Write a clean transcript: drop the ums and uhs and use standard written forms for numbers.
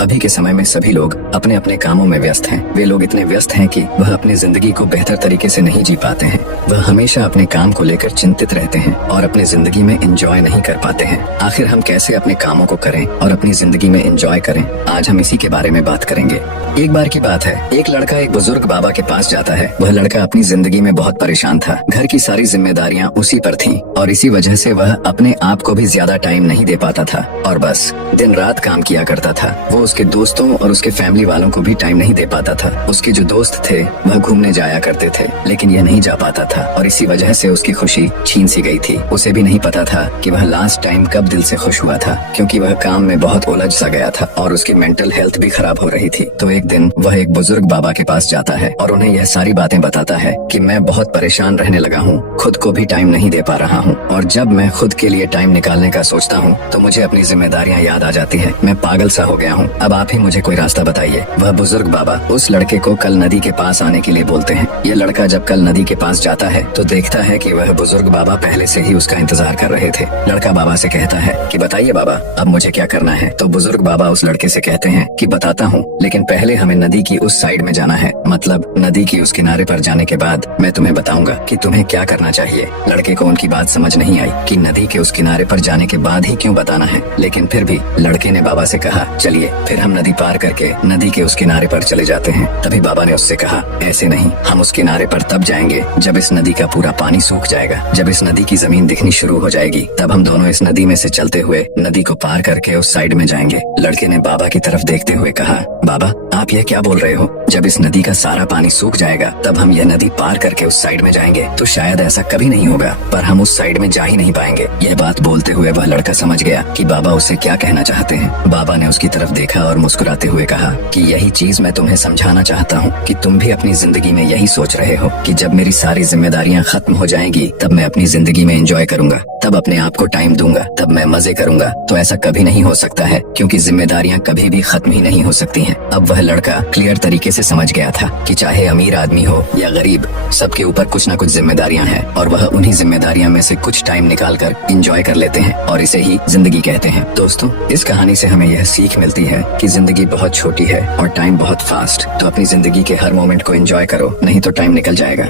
अभी के समय में सभी लोग अपने अपने कामों में व्यस्त हैं। वे लोग इतने व्यस्त हैं कि वह अपनी जिंदगी को बेहतर तरीके से नहीं जी पाते हैं। वह हमेशा अपने काम को लेकर चिंतित रहते हैं और अपनी जिंदगी में एंजॉय नहीं कर पाते हैं। आखिर हम कैसे अपने कामों को करें और अपनी जिंदगी में एंजॉय करें, आज हम इसी के बारे में बात करेंगे। एक बार की बात है, एक लड़का एक बुजुर्ग बाबा के पास जाता है। वह लड़का अपनी जिंदगी में बहुत परेशान था। घर की सारी जिम्मेदारियां उसी पर थीं और इसी वजह से वह अपने आप को भी ज्यादा टाइम नहीं दे पाता था और बस दिन रात काम किया करता था। वो उसके दोस्तों और उसके फैमिली वालों को भी टाइम नहीं दे पाता था। उसके जो दोस्त थे वह घूमने जाया करते थे, लेकिन यह नहीं जा पाता था और इसी वजह से उसकी खुशी छीन सी गई थी। उसे भी नहीं पता था कि वह लास्ट टाइम कब दिल से खुश हुआ था, क्योंकि वह काम में बहुत उलझ सा गया था और उसकी मेंटल हेल्थ भी खराब हो रही थी। तो एक दिन वह एक बुजुर्ग बाबा के पास जाता है और उन्हें यह सारी बातें बताता है कि मैं बहुत परेशान रहने लगा हूँ, खुद को भी टाइम नहीं दे पा रहा हूँ और जब मैं खुद के लिए टाइम निकालने का सोचता हूँ तो मुझे अपनी जिम्मेदारियाँ याद आ जाती है। मैं पागल सा हो गया हूँ, अब आप ही मुझे कोई रास्ता बताइए। वह बुजुर्ग बाबा उस लड़के को कल नदी के पास आने के लिए बोलते हैं। ये लड़का जब कल नदी के पास जाता है तो देखता है कि वह बुजुर्ग बाबा पहले से ही उसका इंतजार कर रहे थे। लड़का बाबा से कहता है कि बताइए बाबा, अब मुझे क्या करना है। तो बुजुर्ग बाबा उस लड़के से कहते हैं कि बताता हूँ, लेकिन पहले हमें नदी की उस साइड में जाना है, मतलब नदी की उस किनारे पर जाने के बाद मैं तुम्हें बताऊंगा कि तुम्हें क्या करना चाहिए। लड़के को उनकी बात समझ नहीं आई कि नदी के उस किनारे पर जाने के बाद ही क्यों बताना है, लेकिन फिर भी लड़के ने बाबा से कहा चलिए फिर हम नदी पार करके नदी के उस किनारे पर चले जाते हैं। तभी बाबा ने उससे कहा ऐसे नहीं, हम उस किनारे पर तब जाएंगे जब इस नदी का पूरा पानी सूख जाएगा। जब इस नदी की जमीन दिखनी शुरू हो जाएगी तब हम दोनों इस नदी में से चलते हुए नदी को पार करके उस साइड में जाएंगे। लड़के ने बाबा की तरफ देखते हुए कहा बाबा आप यह क्या बोल रहे हो, जब इस नदी का सारा पानी सूख जाएगा तब हम यह नदी पार करके उस साइड में जाएंगे। तो शायद ऐसा कभी नहीं होगा, पर हम उस साइड में जा ही नहीं पाएंगे। यह बात बोलते हुए वह लड़का समझ गया कि बाबा उससे क्या कहना चाहते हैं। बाबा ने उसकी तरफ देखा और मुस्कुराते हुए कहा कि यही चीज मैं तुम्हें समझाना चाहता हूँ कि तुम भी अपनी जिंदगी में यही सोच रहे हो कि जब मेरी सारी जिम्मेदारियाँ खत्म हो जाएंगी तब मैं अपनी जिंदगी में एंजॉय करूंगा, तब अपने आप को टाइम दूंगा, तब मैं मजे करूंगा। तो ऐसा कभी नहीं हो सकता है, क्योंकि जिम्मेदारियां कभी भी खत्म ही नहीं हो सकती हैं। अब वह लड़का क्लियर तरीके से समझ गया था कि चाहे अमीर आदमी हो या गरीब, सबके ऊपर कुछ न कुछ जिम्मेदारियां हैं और वह उन्हीं जिम्मेदारियां में से कुछ टाइम निकाल कर इंजॉय कर लेते हैं और इसे ही जिंदगी कहते हैं। दोस्तों, इस कहानी से हमें यह सीख मिलती है कि जिंदगी बहुत छोटी है और टाइम बहुत फास्ट। तो अपनी जिंदगी के हर मोमेंट को एंजॉय करो, नहीं तो टाइम निकल जाएगा।